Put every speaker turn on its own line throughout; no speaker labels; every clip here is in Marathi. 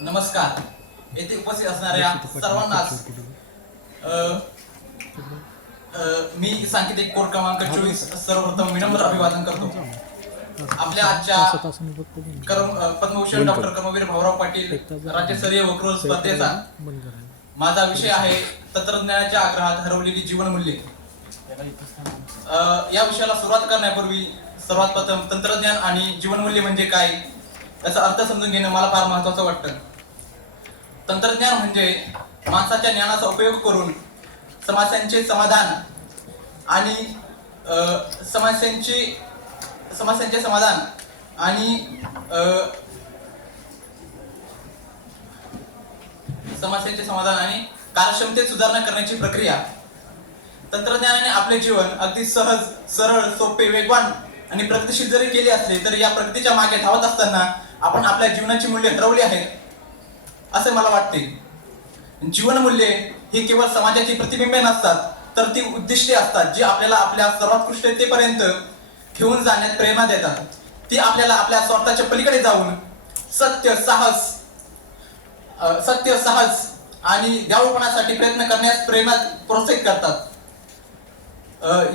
नमस्कार. येथे उपस्थित असणाऱ्या सर्वांनाच अ, मी सांकेतिक कोड क्रमांक चोवीस सर्वप्रथम विनम्र अभिवादन करतो. आपल्या आजच्या कर्म पद्मभूषण डॉक्टर कर्मवीर भाऊराव पाटील राज्यस्तरीय वक्तृत्व स्पर्धेचा माझा विषय आहे तंत्रज्ञानाच्या आग्रहात हरवलेली जीवनमूल्ये. अ, या विषयाला सुरुवात करण्यापूर्वी सर्वात प्रथम तंत्रज्ञान आणि जीवनमूल्य म्हणजे काय? याचा अर्थ समजून घेणं मला फार महत्वाचं वाटतं. तंत्रज्ञान म्हणजे माणसाच्या ज्ञानाचा उपयोग करून समस्यांचे समाधान आणि समस्यांचे समस्यांची समस्यांचे समाधान आणि समस्यांचे समाधान आणि कार्यक्षमतेत सुधारणा करण्याची प्रक्रिया. तंत्रज्ञानाने आपले जीवन अगदी सहज सरळ सोपे वेगवान आणि प्रगतिशील जरी केले असले तरी या प्रगतीच्या मागे धावत असताना आपण आपल्या जीवनाची मूल्य हरवली आहेत असे मला वाटते. जीवनमूल्ये ही केवळ समाजाची प्रतिबिंबे नसतात तर ती उद्दिष्टे असतात जी आपल्याला आपल्या सर्वोत्कृष्टतेपर्यंत घेऊन जाण्यात प्रेरणा देतात. ती आपल्याला आपल्या स्वार्थाच्या पलीकडे जाऊन सत्य साहस सत्य साहस आणि द्यावपणासाठी प्रयत्न करण्यास प्रेरणा प्रोत्साहित करतात.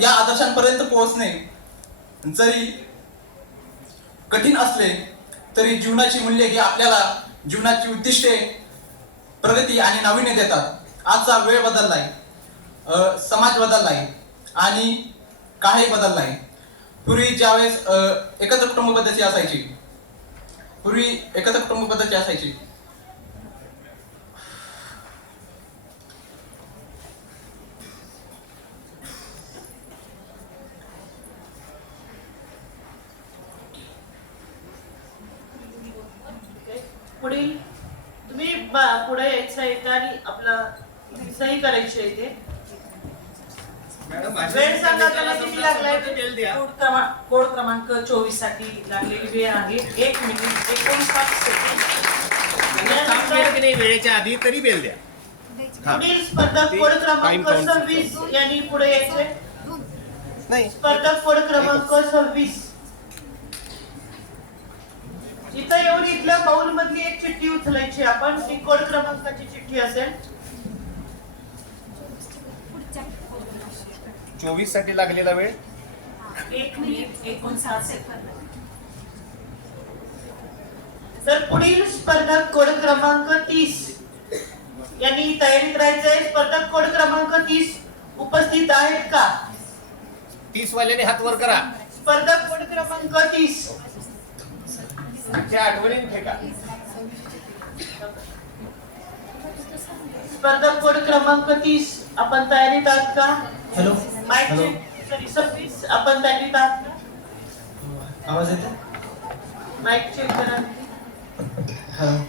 या आदर्शांपर्यंत पोहोचणे जरी कठीण असले तरी जीवनाची मूल्ये ही आपल्याला जीवनाची उद्दिष्टे प्रगती आणि नाविन्य देतात. आजचा वेळ बदललाय. आहे समाज बदललाय. आणि काही बदललाय पूर्वी ज्यावेळेस एकत्र कुटुंब पद्धती असायची. पूर्वी एकत्र कुटुंब पद्धती असायची
पुढील तुम्ही बा- पुढे यायचं आहे का आणि आपला सही करायची लागलाय? कोड क्रमांक कोड क्रमांक चोवीससाठी लागलेली वेळ आहे. एक मिनिट
मिनिट की नाही वेळेच्या आधी तरी बेल द्या.
पुढील स्पर्धक कोड क्रमांक सव्वीस यांनी पुढे यायचे.
नाही.
स्पर्धक कोड क्रमांक सव्वीस इथं येऊन इथल्या बाउल मधली एक चिठ्ठी उचलायची. आपण ती कोड क्रमांकाची चिठ्ठी असेल.
चोवीससाठी लागलेला वेळ?
एक मिनिट. एकोणसाठ सेकंद तर पुढील स्पर्धक कोड क्रमांक तीस यांनी तयारीत राहायचंय स्पर्धक कोड क्रमांक तीस उपस्थित आहेत का?
तीस वाल्याने हात वर करा.
स्पर्धक कोड क्रमांक तीस.
त्या आठवणीने फेका.
स्पर्धक कोड क्रमांक तीस. आपण तयारीत आहात का?
हॅलो?
Mic
hello?
सॉरी सव्वीस. आपण तयारीत आहात का?
आवाज येतो
माईक चेक करा.
हॅलो.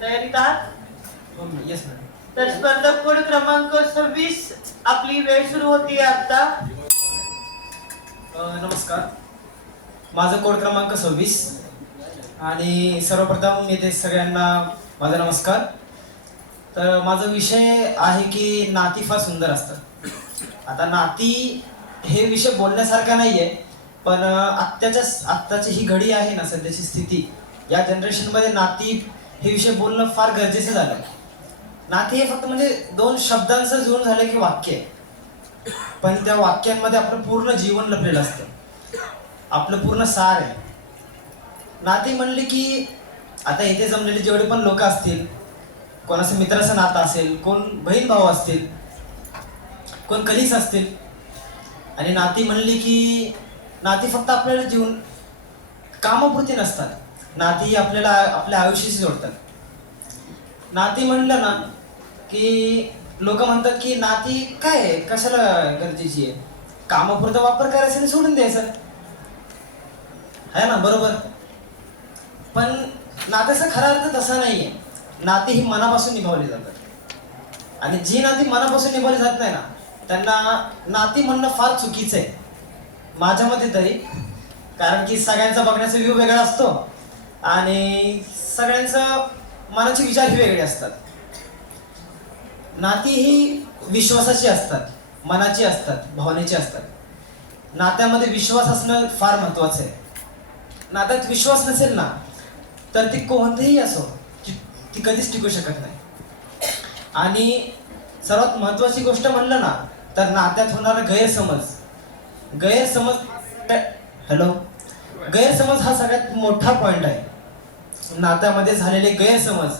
तयारीत आहात?
येस मॅडम
तर स्पर्धक कोड क्रमांक सव्वीस. आपली वेळ सुरू होती आता.
नमस्कार. माझा कोड क्रमांक सव्वीस. आणि सर्वप्रथम येथे सगळ्यांना माझा नमस्कार. तर माझा विषय आहे की नाती फार सुंदर असतात. आता नाती हे विषय बोलण्यासारखा नाही आहे पण आत्ताच्या आत्ताची ही घडी आहे ना सध्याची स्थिती या जनरेशनमध्ये नाती हे विषय बोलणं फार गरजेचं झालं नाती हे फक्त म्हणजे दोन शब्दांचं जुळून झालं की वाक्य. आहे पण त्या वाक्यांमध्ये आपलं पूर्ण जीवन लपलेलं असतं. आपलं पूर्ण सार आहे. नाती म्हणले की आता इथे जमलेले जेवढे पण लोक असतील कोणाचं मित्राचं नातं असेल कोण बहीण भाऊ असतील कोण कलिग्स असतील आणि नाती म्हणली की नाती फक्त आपल्याला जीवन कामापुरती नसतात. नाती ही आपल्याला आपल्या आयुष्याशी जोडतात. नाती म्हणलं ना की लोक म्हणतात की नाती काय आहे? कशाला गरजेची आहे? कामापुरता वापर करायचा आणि सोडून द्यायचं. आहे ना? बरोबर? पण नात्याचा खरा अर्थ तसा नाही आहे नाती ही मनापासून निभावली जातात. आणि जी नाती मनापासून निभावली जात नाही ना त्यांना नाती म्हणणं फार चुकीचं आहे. माझ्या मते तरी. कारण की सगळ्यांचा बघण्याचा व्ह्यू वेगळा असतो आणि सगळ्यांचं मनाचे विचार हे वेगळे असतात. नाती ही विश्वासाची असतात मनाची असतात भावनेची असतात. नात्यामध्ये विश्वास असणं फार महत्वाचं आहे. नात्यात विश्वास नसेल ना तर ती कोणतीही असो ती- ती कधीच टिकू शकत नाही. आणि सर्वात महत्वाची गोष्ट म्हणलं ना तर नात्यात होणारा गैरसमज. गैरसमज हॅलो? गैरसमज हा सगळ्यात मोठा पॉइंट आहे. नात्यामध्ये झालेले गैरसमज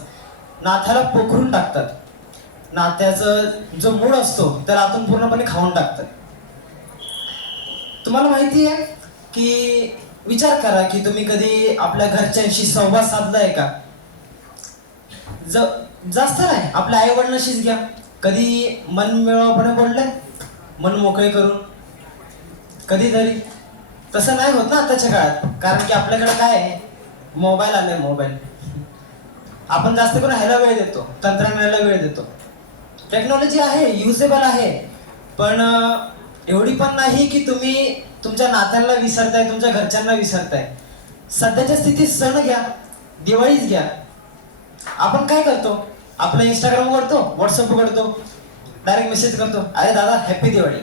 नात्याला पोखरून टाकतात. नात्याचं जो मूळ असतो त्याला आतून पूर्णपणे खाऊन टाकतात. तुम्हाला माहिती आहे की विचार करा की तुम्ही कधी आपल्या घरच्यांशी संवाद साधलाय का? ज- जास्त नाही आपल्या आई वडिलांशीच घ्या. कधी मन मिळवपणे बोललाय मन मोकळे करून. कधीतरी. तसं नाही होत ना आताच्या काळात कारण की आपल्याकडे काय आहे? मोबाईल आलाय मोबाईल. आपण जास्त करून ह्याला वेळ देतो तंत्रज्ञानाला वेळ देतो. टेक्नॉलॉजी आहे युजेबल आहे. पण एवढी पण नाही की तुम्ही तुमच्या नात्यांना विसरताय तुमच्या घरच्यांना विसरताय. सध्याच्या स्थितीत सण घ्या दिवाळीच घ्या. आपण काय करतो? आपलं इंस्टाग्राम उघडतो व्हॉट्सअप उघडतो डायरेक्ट मेसेज करतो अरे दादा हॅपी दिवाळी.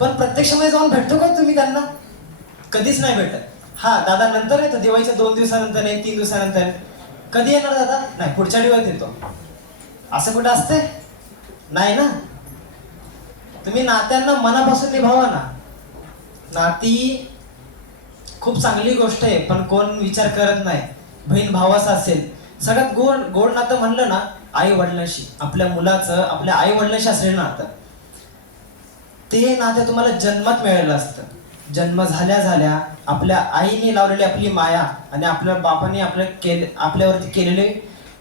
पण प्रत्यक्षामध्ये जाऊन भेटतो का तुम्ही त्यांना? कधीच नाही भेटत. हा दादा नंतर येतो दिवाळीच्या दोन दिवसानंतर नाही तीन दिवसानंतर कधी येणार दादा? नाही पुढच्या दिवसात येतो. असं कुठं असते नाही ना? तुम्ही नात्यांना मनापासून निभावा ना. नाती खूप चांगली गोष्ट आहे पण कोण विचार करत नाही. बहीण भावाचा असेल. सगळ्यात गोड गोड नातं म्हणलं ना आई वडिलांशी. आपल्या मुलाचं आपल्या आई वडिलांशी असलेलं नातं. ते नातं तुम्हाला जन्मात मिळालं असतं. जन्म झाल्या झाल्या आपल्या आईने लावलेली आपली माया आणि आपल्या बापाने आपल्या केले आपल्यावरती केलेले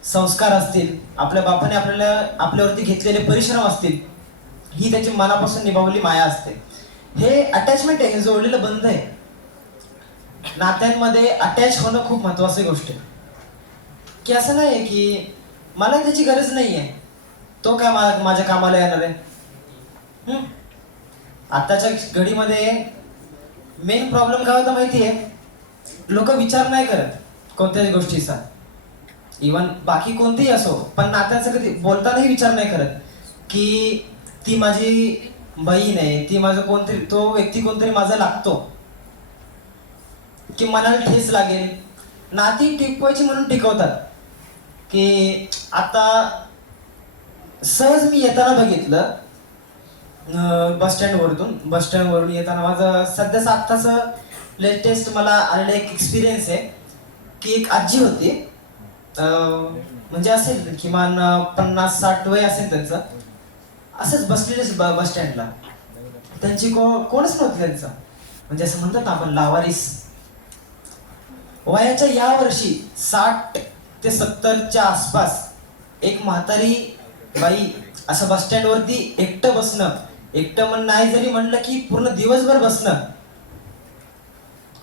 संस्कार असतील आपल्या बापाने आपल्याला आपल्यावरती घेतलेले परिश्रम असतील ही त्याची मनापासून निभावलेली माया असते. हे अटॅचमेंट आहे हे जोडलेलं बंध आहे. नात्यांमध्ये अटॅच होणं खूप महत्वाची गोष्ट आहे. की असं नाही आहे की मला त्याची गरज नाही आहे. तो काय मा- माझ्या कामाला येणार आहे. आत्ताच्या घडीमध्ये मेन प्रॉब्लेम काय होता माहिती आहे? लोक विचार नाही करत कोणत्याही गोष्टीचा. इवन बाकी कोणतीही असो पण नात्याचं कधी बोलतानाही विचार नाही करत की ती माझी बहीण आहे ती माझं कोणतरी तो व्यक्ती कोणतरी माझा लागतो. की मनाला ठेच लागेल. नाती टिकवायची म्हणून टिकवतात. की आता सहज मी येताना बघितलं बस स्टँडवरून बस स्टँडवरून येताना माझं सध्याचं आत्ताचं लेटेस्ट मला आलेलं एक एक्सपिरियन्स आहे. की एक आजी होती. म्हणजे असेल किमान पन्नास साठ वय असेल त्यांचं. असंच बसलेलेच ब बस स्टँडला. त्यांची को कोणच नव्हती त्यांचं. म्हणजे असं म्हणतात ना आपण लावारीस. वयाच्या या वर्षी साठ ते सत्तरच्या आसपास एक म्हातारी बाई असं बस स्टँडवरती एकटं बसणं एकटं म्हण नाही जरी म्हणलं की पूर्ण दिवसभर बसणं.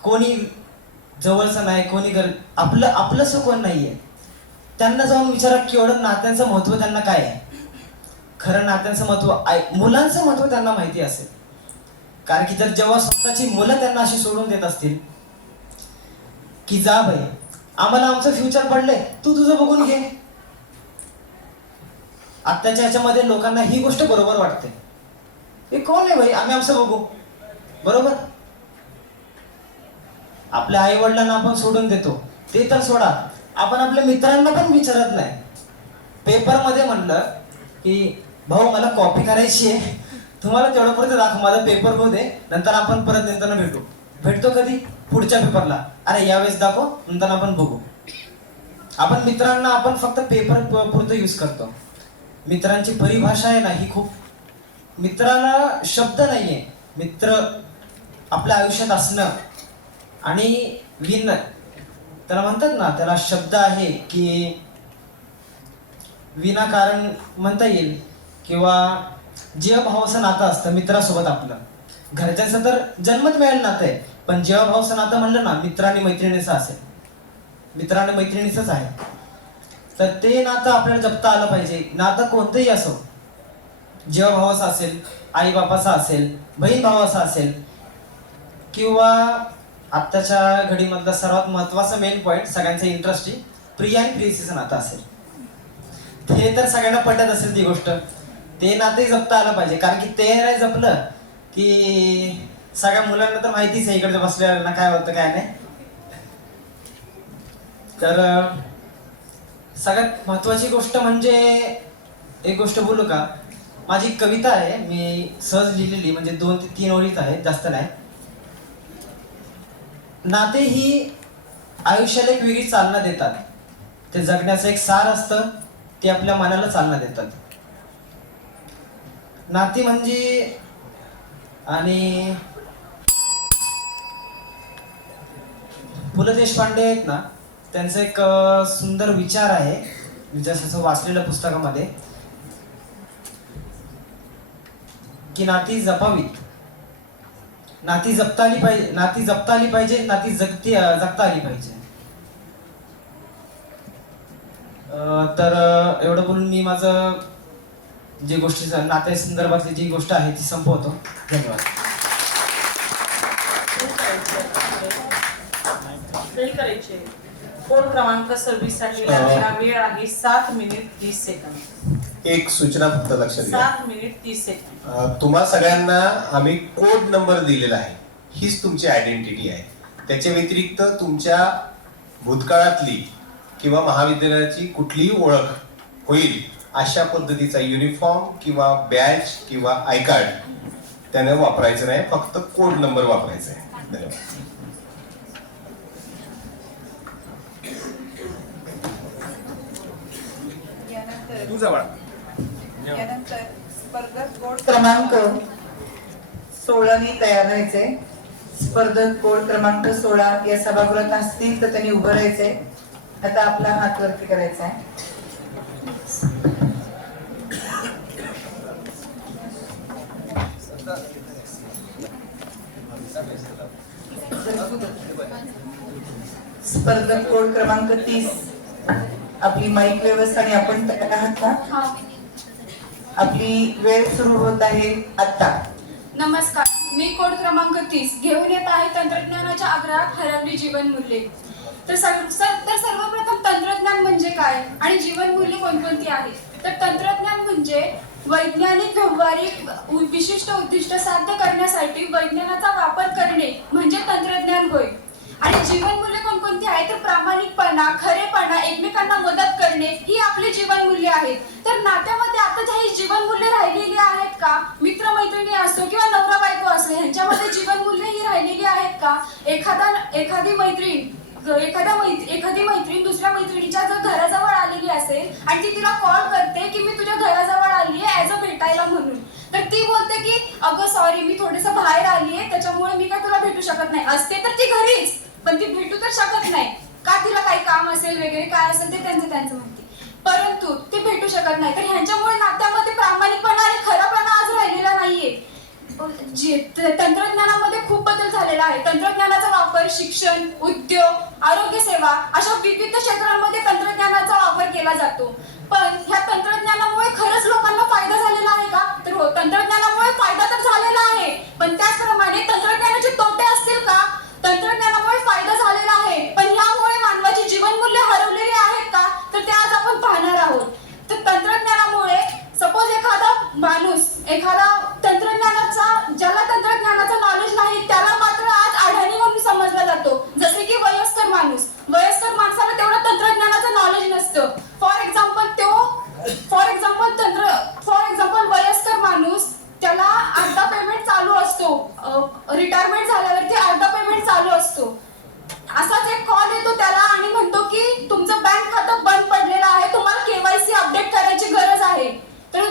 कोणी जवळचं नाही कोणी घर आपलं आपलंसं कोण नाहीये. त्यांना जाऊन विचारा की एवढं नात्यांचं महत्त्व त्यांना काय आहे? खरं नात्यांचं महत्त्व आय मुलांचं महत्त्व त्यांना माहिती असेल. कारण की जर जेव्हा स्वतःची मुलं त्यांना अशी सोडून देत असतील की जा भाई आम्हाला आमचं फ्युचर पडलंय तू तुझं बघून घे. आत्ताच्या ह्याच्यामध्ये लोकांना ही गोष्ट बरोबर वाटते. हे कोण आहे भाई आम्ही आमचं बघू. बरोबर? आपल्या आई वडिलांना आपण सोडून देतो. ते तर सोडा. आपण आपल्या मित्रांना पण विचारत नाही. पेपरमध्ये म्हणलं की भाऊ मला कॉपी करायची आहे. तुम्हाला तेवढं दाखव माझा पेपर होऊ दे. नंतर आपण परत नंतर भेटू. भेटतो कधी? पुढच्या पेपरला अरे यावेळेस दाखव नंतर आपण बघू. आपण मित्रांना आपण फक्त पेपर पुरतं यूज करतो. मित्रांची परिभाषा आहे ना ही खूप. मित्राला शब्द नाही आहे मित्र आपल्या आयुष्यात असणं आणि विन त्याला म्हणतात ना त्याला शब्द आहे की विनाकारण म्हणता येईल. किंवा जीवभावाचं नातं असतं मित्रासोबत आपलं. घरच्यांचं तर जन्मत मिळेल नातं आहे पण जीवभावाचं नातं म्हणलं ना मित्राने मैत्रिणीचं असेल. मित्राने मैत्रिणीचंच आहे. तर ते नातं आपल्याला जपता आलं पाहिजे. नातं कोणतंही असो. जीवभावाचं असेल आई बापाचा असेल बहीण भावाचा असेल किंवा आत्ताच्या घडीमधला सर्वात महत्त्वाचा मेन पॉईंट सगळ्यांचा इंटरेस्ट प्रिया आणि प्रियसीचं नातं असेल. हे तर सगळ्यांना पटत असेल ती गोष्ट. ते नाते जपता आलं पाहिजे. कारण की ते नाही जपलं की सगळ्या मुलांना तर माहितीच आहे इकडे बसलेल्यांना काय होतं काय नाही. तर सगळ्यात महत्वाची गोष्ट म्हणजे एक गोष्ट बोलू का? माझी एक कविता आहे मी सहज लिहिलेली म्हणजे दोन ते तीन ओळीत आहे जास्त नाही. नाते ही आयुष्याला एक वेगळी चालना देतात. ते जगण्याचं एक सार असतं ते आपल्या मनाला चालना देतात. नाती म्हणजे आणि पु ल देशपांडे आहेत ना त्यांचा एक सुंदर विचार आहे मी जसं वाचलेलं पुस्तकामध्ये की नाती जपावीत. नाती जपता आली पाहिजे नाती जपता आली पाहिजे नाती जगती जगता आली पाहिजे. तर एवढं बोलून मी माझं जे गोष्टी नात्या संदर्भातली जी गोष्ट आहे ती संपवतो. धन्यवाद.
क्रमांकसाठी लागलेला वेळ आहे सात मिनिट तीस सेकंद.
एक सूचना फक्त लक्षात घ्या.
सात मिनिट तीस सेकंद.
अं, तुम्हा सगळ्यांना आम्ही कोड नंबर दिलेला आहे. हीच तुमची आयडेंटिटी आहे. त्याच्या व्यतिरिक्त तुमच्या भूतकाळातली किंवा महाविद्यालयाची कुठलीही ओळख होईल अशा पद्धतीचा युनिफॉर्म किंवा बॅच किंवा आय कार्ड त्याने वापरायचं नाही फक्त कोड नंबर वापरायचा आहे. धन्यवाद.
यानंतर
तू जवळ.
यानंतर स्पर्धक कोड
क्रमांक सोळाने तयार राहायचे स्पर्धक कोड क्रमांक सोळा या सभागृहात असतील तर त्यांनी उभं राहायचंय. आता आपला हात वरती करायचा आहे. स्पर्धक कोड क्रमांक तीस. आपली माईक व्यवस्था आणि आपण तयार आहात का? आपली वेळ सुरू होत आहे आता
नमस्कार. मी कोड क्रमांक तीस. घेऊन येत आहे तंत्रज्ञानाच्या आग्रहात हरवली जीवनमूल्ये तर सर्व सर- तर सर्वप्रथम तंत्रज्ञान म्हणजे काय? आणि जीवनमूल्ये कोणकोणती आहेत तर तंत्रज्ञान म्हणजे वैज्ञानिक व्यावहारिक विशिष्ट उद्दिष्ट साध्य करण्यासाठी वैज्ञानाचा वापर करणे म्हणजे तंत्रज्ञान होय. आणि जीवन मूल्य कोणकोणती आहेत तर प्रामाणिकपणा खरेपणा एकमेकांना मदत करणे ही आपली जीवन मूल्य आहेत तर नात्यामध्ये आता काही जीवनमूल्य राहिलेली आहेत का? मित्रमैत्रिणी असो किंवा नवरा बायको असो ह्यांच्यामध्ये जीवनमूल्य ही राहिलेली आहेत का? एखादा एखादी मैत्रीण एखाद्या मैत्री एखादी मैत्रीण दुसऱ्या मैत्रिणीच्या जर घराजवळ आलेली असेल आणि ती तिला कॉल करते की मी तुझ्या घराजवळ आली आहे ॲज अ भेटायला म्हणून तर ती बोलते की अगं सॉरी मी थोडस बाहेर आली आहे त्याच्यामुळे मी काय तुला भेटू शकत नाही. असते तर ती घरीच पण ती भेटू तर शकत नाही. का तिला काही काम असेल वगैरे काय असेल ते त्यांचं त्यांचं म्हणते. परंतु ती भेटू शकत नाही. तर ह्यांच्यामुळे नात्यामध्ये प्रामाणिकपणा आणि खरापणा आज राहिलेला नाहीये. जे तंत्रज्ञानामध्ये खूप झालेला आहे. तंत्रज्ञानाचा वापर शिक्षण उद्योग आरोग्य सेवा अशा विविध क्षेत्रांमध्ये तंत्रज्ञानाचा वापर केला जातो. पण ह्या तंत्रज्ञानामुळे खरंच लोकांना फायदा झालेला आहे का? तर हो तंत्रज्ञानामुळे फायदा तर झालेला आहे. पण त्याचप्रमाणे तंत्रज्ञानाचे तोटे असतील का? तंत्रज्ञानामुळे फायदा झालेला आहे. पण यामुळे मानवाची जीवनमूल्य हरवलेली आहेत का? तर ते आज आपण पाहणार आहोत. तर तंत्रज्ञानामुळे सपोज एखादा माणूस एखादा तंत्रज्ञानाचा ज्याला तंत्रज्ञानाचा नॉलेज नाही त्याला समजला जातो. जसे की वयस्कर माणूस. वयस्कर माणसाला तेवढं तंत्रज्ञानाचं नॉलेज नसतं. फॉर एक्झाम्पल तो फॉर एक्झाम्पल तंत्र फॉर एक्झाम्पल वयस्कर माणूस त्याला अर्धा पेमेंट चालू असतो. रिटायरमेंट झाल्यावरती अर्धा पेमेंट चालू असतो असाच एक कॉल येतो त्याला आणि म्हणतो की तुमचं बँक खातं बंद पडलेलं आहे तुम्हाला केवायसी अपडेट करायची गरज आहे तर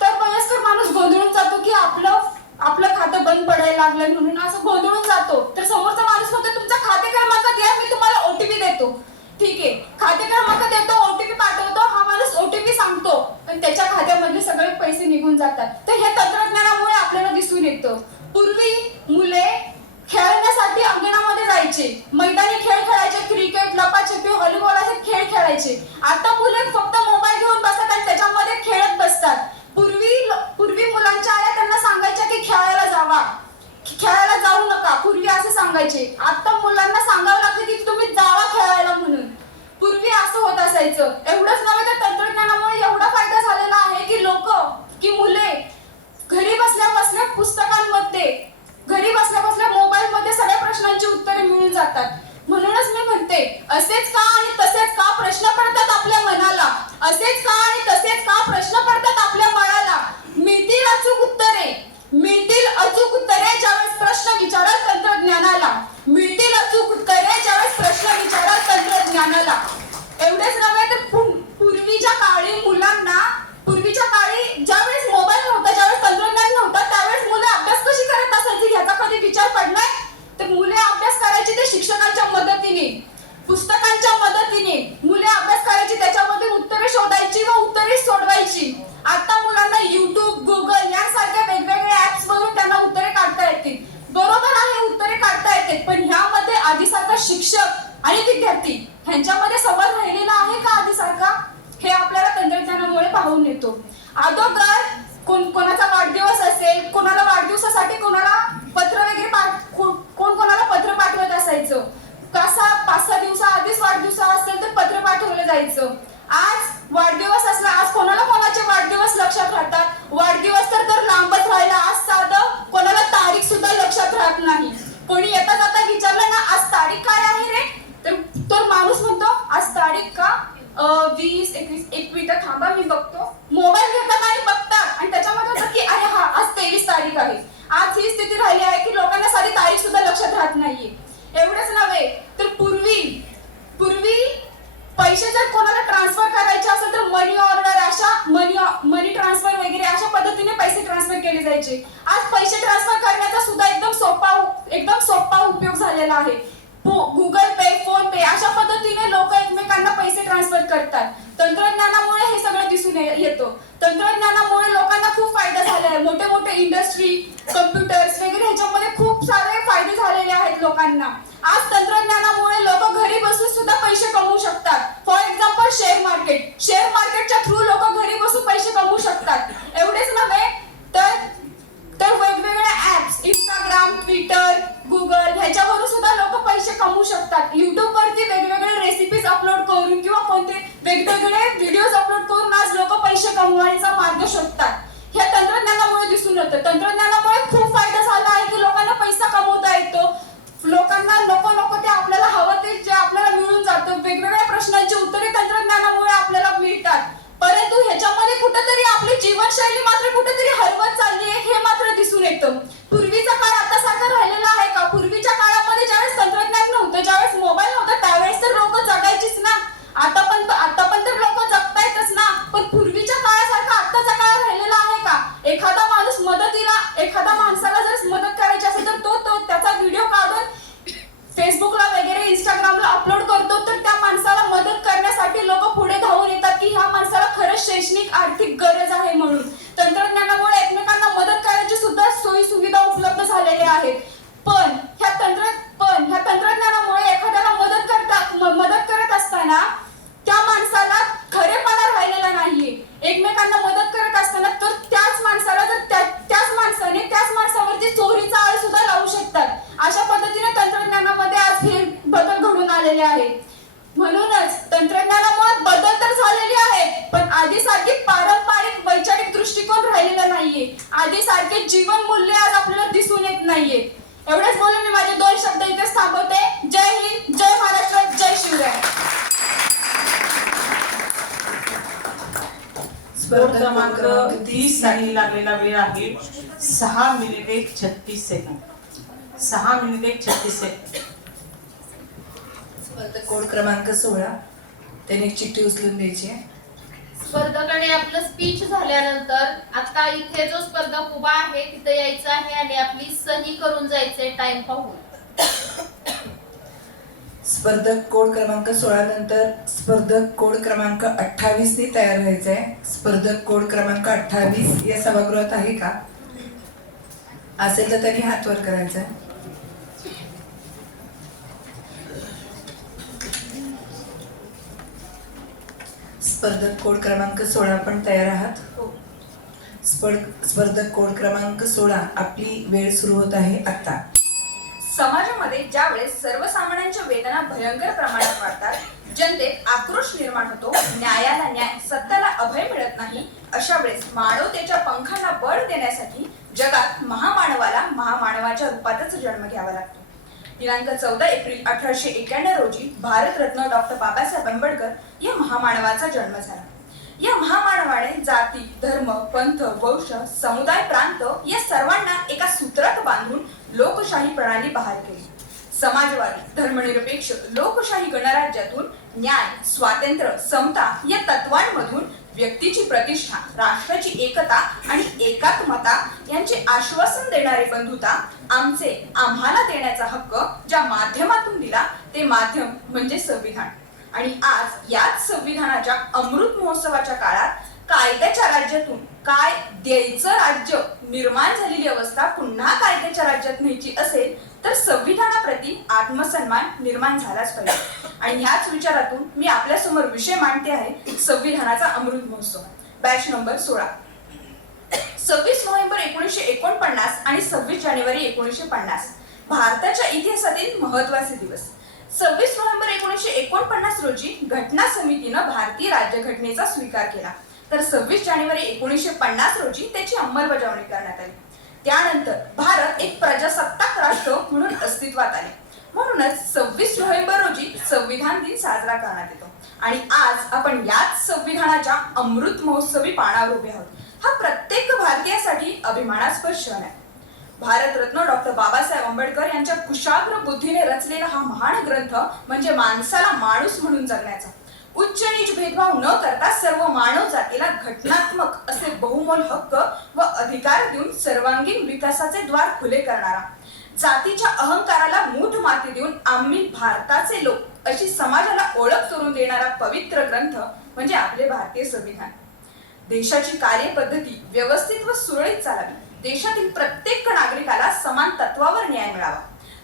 तर वयस्कर माणूस गोंधळून जातो की आपलं आपलं खातं बंद पडायला लागलंय म्हणून असं गोंधळून जातो. तर समोरचा माणूस म्हणतो तुमचा खाते क्रमांक द्या मी तुम्हाला ओटीपी देतो. ठीक आहे. खाते क्रमांक देतो ओटीपी पाठवतो हा माणूस ओटीपी सांगतो. पण त्याच्या खात्यामधले सगळे पैसे निघून जातात. तर हे तंत्रज्ञानामुळे आपल्याला दिसून येतं. पूर्वी मुले खेळण्यासाठी अंगणामध्ये जायचे. मैदानी खेळ खेळायचे क्रिकेट लपाछपी व्हॉलीबॉल असे खेळ खेळायचे. आता मुले फक्त मोबाईल घेऊन बसतात आणि त्याच्यामध्ये खेळत बसतात. पूर्वी पूर्वी मुलांच्या आया त्यांना सांगायच्या की खेळायला जावा. खेळायला जाऊ नका. पूर्वी असे सांगायचे. आता मुलांना सांगावं लागतं की तुम्ही जावा खेळायला म्हणून. पूर्वी असं होत असायचं. एवढंच नव्हे तर तंत्रज्ञानामुळे एवढा फायदा झालेला आहे की लोक की मुले घरी बसल्या बसल्या पुस्तकांमध्ये घरी बसल्या बसल्या मोबाईल मध्ये सगळ्या प्रश्नांची उत्तरे मिळून जातात. म्हणूनच मी म्हणते असेच का आणि तसेच का प्रश्न पडतात आपल्या मनाला? असेच का आणि तसेच का प्रश्न पडतात आपल्या मनाला? मिळतील अचूक मिळतील अचूक उत्तरे ज्यावेळेस प्रश्न विचाराल तंत्रज्ञानाला. मिळतील अचूक उत्तरे ज्यावेळेस प्रश्न विचाराल तंत्रज्ञानाला. एवढेच नव्हे तर पूर्वीच्या काळी मुलांना पूर्वीच्या काळी ज्यावेळेस मोबाईल नव्हता ज्यावेळेस तंत्रज्ञान नव्हतं त्यावेळेस मुलं अभ्यास कशी करत असायची ह्याचा कधी विचार पडलाय? तर मुले अभ्यास करायची ते शिक्षकांच्या मदतीने पुस्तकांच्या मदतीने. मुले अभ्यास करायची त्याच्यामध्ये उत्तरे शोधायची व उत्तरे सोडवायची. आता मुला युट्यूब गुगल यासारख्या वेगवेगळ्या ऍप्स वरून त्यांना उत्तरे काढता येतील बरोबर आहे उत्तरे काढता येते पण ह्यामध्ये आधीसारखा शिक्षक आणि विद्यार्थी ह्यांच्यामध्ये संवाद राहिलेला आहे का आधीसारखा? हे आपल्याला तंत्रज्ञानामुळे पाहून येतो. अगोदर कोण कोणाचा वाढदिवस असेल कोणाला वाढदिवसासाठी कोणाला पत्र वगैरे पाठ कोण कोणाला पत्र पाठवत असायचं? कसा पाच सहा दिवसा आधीच वाढदिवस असेल तर पत्र पाठवलं जायचं. आज वाढदिवस असला आज कोणाला कोणाचे वाढदिवस लक्षात राहतात? वाढदिवस तर तर लांबच राहिला आज साधं कोणाला तारीख सुद्धा लक्षात राहत नाही. कोणी येता जाता विचारलं ना आज तारीख काय आहे रे? तर तो माणूस म्हणतो आज तारीख का? वीस एकवीस एक मिनिटं थांबा मी बघतो. मोबाईल घेतात आणि बघतात. आणि त्याच्यामध्ये होतं की अरे हा आज तेवीस तारीख आहे. आज ही स्थिती राहिली आहे की लोकांना सारी तारीख सुद्धा लक्षात राहत नाहीये एवढंच नव्हे तर पूर्वी पूर्वी पैसे जर कोणाला ट्रान्सफर करायचे असेल तर मनी ऑर्डर अशा मनी मनी ट्रान्सफर वगैरे अशा पद्धतीने पैसे ट्रान्सफर केले जायचे आज पैसे ट्रान्सफर करण्याचा सुद्धा एकदम सोपा एकदम सोपा उपयोग झालेला आहे. गुगल पे फोन पे अशा पद्धतीने लोक एकमेकांना पैसे ट्रान्सफर करतात. तंत्रज्ञानामुळे हे सगळं दिसून येतो येतं. तंत्रज्ञानामुळे लोकांना खूप फायदा झाला आहे. मोठे मोठे इंडस्ट्री कम्प्युटर्स वगैरे ह्याच्यामध्ये खूप सारे फायदे झालेले आहेत लोकांना. आज तंत्रज्ञानामुळे लोक घरी बसून सुद्धा पैसे कमवू शकतात. For example share market share मार्केटच्या थ्रू लोक घरी बसून पैसे कमवू शकतात. एवढेच नव्हे तर तर वेगवेगळ्या ऍप्स इंस्टाग्राम ट्विटर गुगल ह्याच्यावरून सुद्धा लोक पैसे कमवू शकतात. युट्यूब वरती वेगवेगळे रेसिपीज अपलोड करून किंवा कोणते वेगवेगळे व्हिडिओज अपलोड करून आज लोक पैसे कमवायचा मार्ग शोधतात. ह्या तंत्रज्ञानामुळे दिसून येतं. तंत्रज्ञानामुळे खूप फायदा झाला आहे की लोकांना पैसा कमवता येतो. लोकांना नको नको ते आपल्याला हवं ते जे आपल्याला मिळून जातं. वेगवेगळ्या प्रश्नांची उत्तरे तंत्रज्ञानामुळे आपल्याला मिळतात. परंतु ह्याच्यामध्ये कुठेतरी आपली जीवनशैली मात्र कुठेतरी हरवत चालली आहे. हे मात्र येतं. पूर्वीचा काळ आता सारखा राहिलेला आहे का? पूर्वीच्या काळामध्ये ज्यावेळेस तंत्रज्ञान नव्हतं ज्यावेळेस मोबाईल नव्हता त्यावेळेस तर लोक जगायचीच ना. आता पण आता पण तर लोक जगतायतच ना. पण पूर्वीच्या काळासारखा आत्ताचा काळ राहिलेला आहे का? एखादा माणूस मदतीला एखादा माणसाला जर मदत करायची असेल तर तो तो त्याचा व्हिडिओ काढून फेसबुकला वगैरे इंस्टाग्रामला अपलोड करतो. तर त्या माणसाला मदत करण्यासाठी लोक पुढे धावून येतात की ह्या माणसाला खरंच शैक्षणिक आर्थिक गरज आहे म्हणून तंत्रज्ञानामुळे एकमेकांना मदत करायची सुद्धा सोयी सुविधा उपलब्ध झालेल्या आहेत पण ह्या तंत्र पण ह्या तंत्रज्ञानामुळे एखाद्याला मदत करता म- मदत करत असताना त्या माणसाला खरेपणा राहिलेला नाहीये एकमेकांना मदत करत असताना तर त्याच माणसाला जर त्या- त्याच माणसाने त्याच माणसावरती चोरीचा आळ सुद्धा लावू शकतात अशा पद्धतीने तंत्रज्ञानामध्ये आज हे बदल घडून आलेले आहेत म्हणूनच तंत्रज्ञानामुळे बदल तर झालेले आहेत पण आधीसारखी पारंपरिक वैचारिक दृष्टिकोन राहिलेला नाहीये आधीसारखे जीवन मूल्य आज आपल्याला दिसून येत नाहीये एवढेच बोलून मी माझे दोन शब्द इथेच थांबवते जय हिंद जय महाराष्ट्र जय शिवराय
स्पर्धा क्रमांक तीससाठी लागलेला वेळ आहे सहा मिनिटे छत्तीस सेकंद. सहा मिनिटे छत्तीस सेकंद.
स्पर्धक कोड क्रमांक सोळा. त्याने चिठ्ठी उचलून द्यायची आहे.
स्पर्धकाने आपलं स्पीच झाल्यानंतर आता इथे जो स्पर्धक उभा आहे तिथे यायचं आहे आणि आपली सही करून जायचंय टाइम पाहून.
स्पर्धक कोड क्रमांक सोळा नंतर स्पर्धक कोड क्रमांक अठ्ठावीस ने तयार व्हायचं आहे स्पर्धक कोड क्रमांक अठ्ठावीस या सभागृहात आहे का? असेल तर त्यांनी हात वर करायचा स्पर्धक कोड क्रमांक सोळा आपण तयार आहात? स्पर्ध स्पर्धक कोड क्रमांक सोळा आपली वेळ सुरू होत आहे आता
समाजामध्ये ज्यावेळेस सर्वसामान्यांच्या वेदना भयंकर प्रमाणात वाढतात जनतेत आक्रोश निर्माण होतो न्यायाला न्याय सत्याला अभय मिळत नाही अशा वेळेस मानवतेच्या पंखांना बळ देण्यासाठी जगात महामानवाला महामानवाच्या रूपातच जन्म घ्यावा लागतो. दिनांक चौदा एप्रिल अठराशे एक्याण्णव रोजी भारतरत्न डॉक्टर बाबासाहेब आंबेडकर या महामानवाचा जन्म झाला. या महामानवाने जाती धर्म पंथ वंश समुदाय प्रांत या सर्वांना एका सूत्रात बांधून लोकशाही प्रणाली बहाल केली. समाजवादी धर्मनिरपेक्ष लोकशाही गणराज्यातून न्याय स्वातंत्र्य समता या तत्वांमधून व्यक्तीची प्रतिष्ठा राष्ट्राची एकता आणि एकात्मता यांचे आश्वासन देणारे बंधुता आमचे आम्हाला देण्याचा हक्क ज्या माध्यमातून दिला ते माध्यम म्हणजे संविधान. आणि आज याच संविधानाच्या अमृत महोत्सवाच्या काळात कायद्याच्या राज्यातून काय द्यायचं राज्य निर्माण झालेली अवस्था पुन्हा कायद्याच्या राज्यात न्यायची असेल तर संविधानाप्रती आत्मसन्मान निर्माण झालाच पाहिजे. आणि ह्याच विचारातून मी आपल्यासमोर विषय मांडते आहे संविधानाचा अमृत महोत्सव. बॅच नंबर सोळा. सव्वीस नोव्हेंबर एकोणीसशे एकोणपन्नास आणि सव्वीस जानेवारी एकोणीसशे पन्नास. भारताच्या इतिहासातील महत्त्वाचे दिवस. सव्वीस नोव्हेंबर एकोणीसशे एकोणपन्नास रोजी घटना समितीनं भारतीय राज्यघटनेचा स्वीकार केला. तर सव्वीस जानेवारी एकोणीसशे पन्नास रोजी त्याची अंमलबजावणी करण्यात आली. त्यानंतर भारत एक प्रजासत्ताक राष्ट्र म्हणून अस्तित्वात आले. म्हणूनच सव्वीस नोव्हेंबर रोजी संविधान दिन साजरा करण्यात येतो. आणि आज आपण याच संविधानाच्या अमृत महोत्सवी पानावर उभे आहोत. हा प्रत्येक भारतीयासाठी अभिमानास्पद क्षण आहे. भारतरत्न डॉक्टर बाबासाहेब आंबेडकर यांच्या कुशाग्र बुद्धीने रचलेला हा महान ग्रंथ म्हणजे माणसाला माणूस म्हणून जगण्याचा. उच्च नीच भेदभाव न करता सर्व मानव जातीला घटनात्मक असे बहुमोल हक्क व अधिकार देऊन सर्वांगीण विकासाचे द्वार खुले करणारा. जातीच्या अहंकाराला मूठ माती देऊन आम्ही भारताचे लोक अशी समाजाला ओळख करून देणारा पवित्र ग्रंथ म्हणजे आपले भारतीय संविधान. देशाची कार्यपद्धती व्यवस्थित व सुरळीत चालावी. देशातील प्रत्येक नागरिकाला समान तत्वावर न्याय मिळावा.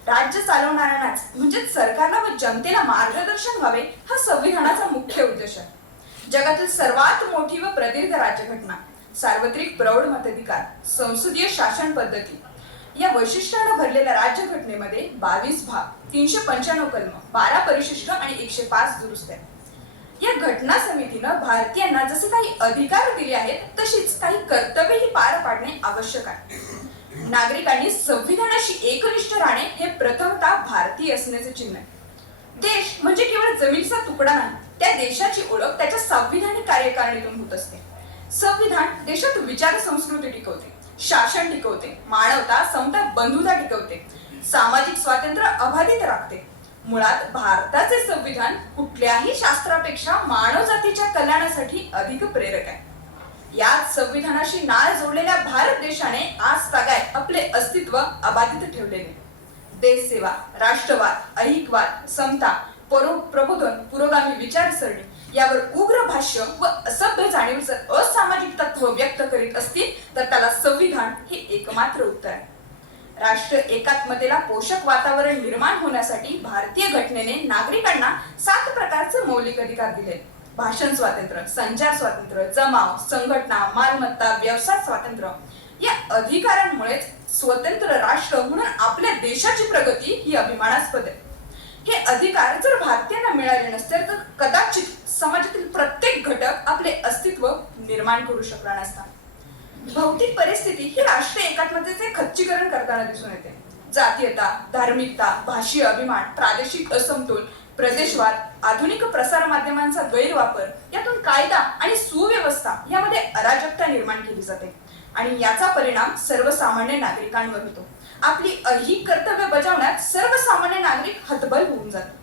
राज्य चालवणाऱ्यांनाच म्हणजे सरकारला व जनतेला मार्गदर्शन व्हावे हा संविधानाचा मुख्य उद्देश आहे. जगातील सर्वात मोठी व प्रदीर्घ राज्यघटना सार्वत्रिक प्रौढ मताधिकार संसदीय शासन पद्धती या वैशिष्ट्यानं भरलेल्या राज्यघटनेमध्ये बावीस भाग तीनशे पंच्याण्णव कलम बारा परिशिष्ट आणि एकशे पाच दुरुस्त्या या घटना समितीनं भारतीयांना जसे काही अधिकार दिले आहेत तशीच काही कर्तव्यही पार पाडणे आवश्यक आहे. नागरिकांनी संविधानाशी एकनिष्ठ राहणे हे प्रथमतः भारतीय असण्याचे चिन्ह आहे. देश म्हणजे केवळ जमिनीचा तुकडा नाही त्या देशाची ओळख त्याच्या संविधानिक कार्यकारिणीतून होत असते. संविधान देशात विचार संस्कृती टिकवते. शासन टिकवते. मानवता समता बंधुता टिकवते. सामाजिक स्वातंत्र्य अबाधित राखते. मुळात भारताचे संविधान कुठल्याही शास्त्रापेक्षा मानव जातीच्या कल्याणासाठी अधिक प्रेरक आहे. याच संविधानाशी नाळ जोडलेल्या भारत देशाने आज तागायत आपले अस्तित्व अबाधित ठेवलेले. देशसेवा राष्ट्रवाद ऐहिकवाद समता परो प्रबोधन पुरोगामी विचारसरणी यावर उग्र भाष्य व असभ्य जाणीव असामाजिक तत्व व्यक्त करीत असतील तर त्याला संविधान हे एकमात्र उत्तर आहे. राष्ट्र एकात्मतेला पोषक वातावरण निर्माण होण्यासाठी भारतीय घटनेने नागरिकांना सात प्रकारचे मौलिक अधिकार दिले. भाषण स्वातंत्र्य संचार स्वातंत्र्य जमाव संघटना मालमत्ता व्यवसाय स्वातंत्र्य या अधिकारांमुळेच स्वतंत्र राष्ट्र म्हणून आपल्या देशाची प्रगती ही अभिमानास्पद आहे. हे अधिकार जर भारतीयांना मिळाले नसते तर कदाचित समाजातील प्रत्येक घटक आपले अस्तित्व निर्माण करू शकला नसता. भौतिक परिस्थिती ही राष्ट्रीय एकात्मतेचे खच्चीकरण करताना दिसून येते. जातीयता धार्मिकता भाषीय अभिमान प्रादेशिक असमतोल प्रदेशवाद आधुनिक प्रसार माध्यमांचा गैरवापर यातून कायदा आणि सुव्यवस्था यामध्ये अराजकता निर्माण केली जाते. आणि याचा परिणाम सर्वसामान्य नागरिकांवर होतो. आपली अही कर्तव्य बजावण्यात सर्वसामान्य नागरिक हतबल होऊन जातो.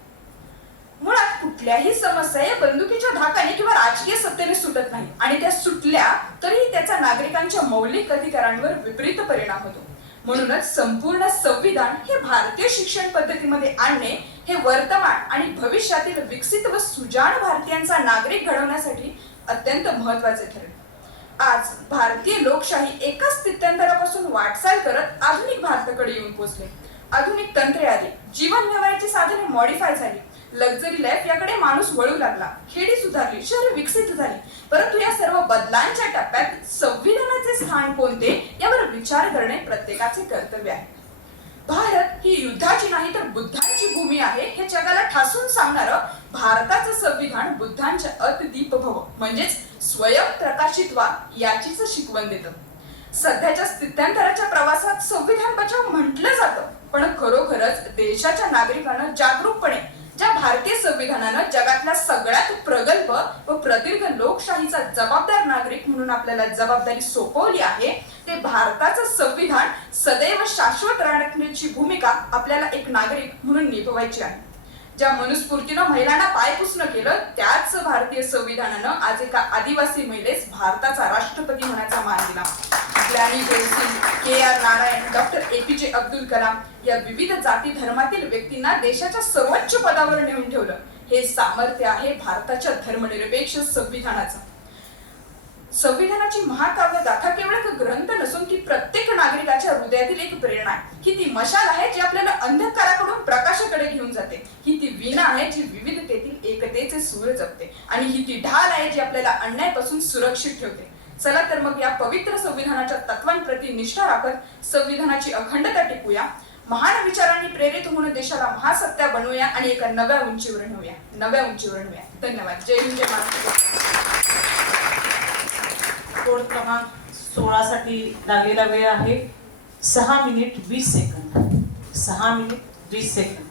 मुळात कुठल्याही समस्या या बंदुकीच्या धाकाने किंवा राजकीय सत्तेने सुटत नाही. आणि त्या सुटल्या तरीही त्याचा नागरिकांच्या मौलिक अधिकारांवर विपरीत परिणाम होतो. म्हणूनच संपूर्ण संविधान हे भारतीय शिक्षण पद्धतीमध्ये आणणे हे वर्तमान आणि भविष्यातील विकसित व सुजाण भारतीयांचा नागरिक घडवण्यासाठी अत्यंत महत्त्वाचे ठरेल. आज भारतीय लोकशाही एकाच स्थित्यंतरापासून वाटचाल करत आधुनिक भारताकडे येऊन पोहोचले. आधुनिक तंत्रे आली जीवन व्यवहाराची साधने मॉडिफाय झाली. लक्झरी लाईफ याकडे माणूस वळू लागला. खेडी सुधारली शहर विकसित झाली. परंतु या सर्व बदलांच्या टप्प्यात संविधानाचे स्थान कोणते यावर विचार करणे प्रत्येकाचे कर्तव्य आहे. भारत ही युद्धाची नाही तर बुद्धांची भूमी आहे हे जगाला ठासून सांगणारं भारताचं संविधान बुद्धांच्या अतदीप भव म्हणजेच स्वयं प्रकाशित व्हा याचीच शिकवण देतं. सध्याच्या स्थित्यंतराच्या प्रवासात संविधान बचाव म्हटलं जातं पण खरोखरच देशाच्या नागरिकांना जागरूकपणे ज्या भारतीय संविधानानं जगातल्या सगळ्यात प्रगल्भ व प्रदीर्घ लोकशाहीचा जबाबदार नागरिक म्हणून आपल्याला जबाबदारी सोपवली आहे ते भारताचं संविधान सदैव शाश्वत राखण्याची भूमिका आपल्याला एक नागरिक म्हणून निभवायची आहे. ज्या मनुस्फूर्तीनं महिलांना पायपुसणं केलं त्याच भारतीय संविधानानं आज एका आदिवासी महिलेस भारताचा राष्ट्रपती होण्याचा मान दिला. ग्लॅनी गोलसिंग K R Narayan doctor J Abdul Kalam या विविध जाती धर्मातील व्यक्तींना देशाच्या सर्वोच्च पदावर नेऊन ठेवलं. हे सामर्थ्य आहे भारताच्या धर्मनिरपेक्ष संविधानाचं. संविधानाची महाकाव्य गाथा केवळ एक ग्रंथ नसून ती प्रत्येक नागरिकाच्या हृदयातील एक प्रेरणा आहे. ही ती मशाल आहे जी आपल्याला अंधकाराकडून प्रकाशाकडे घेऊन जाते. ही ती वीणा आहे जी विविधतेतील एकतेचे सूर जपते. आणि ही ती ढाल आहे जी आपल्याला अन्यायापासून सुरक्षित ठेवते. चला तर मग या पवित्र संविधानाच्या तत्वांप्रती निष्ठा राखत संविधानाची अखंडता टिकूया महान विचारांनी प्रेरित होऊन देशाला महासत्ता बनवूया आणि एका नव्या उंचीवर नेऊया नव्या उंचीवर नेऊया धन्यवाद. जय हिंद जय महाराष्ट्र
स्कोर क्रमांक सोळा साठी लागलेला वेळ आहे? सहा मिनिट वीस सेकंद. सहा मिनिट वीस सेकंद.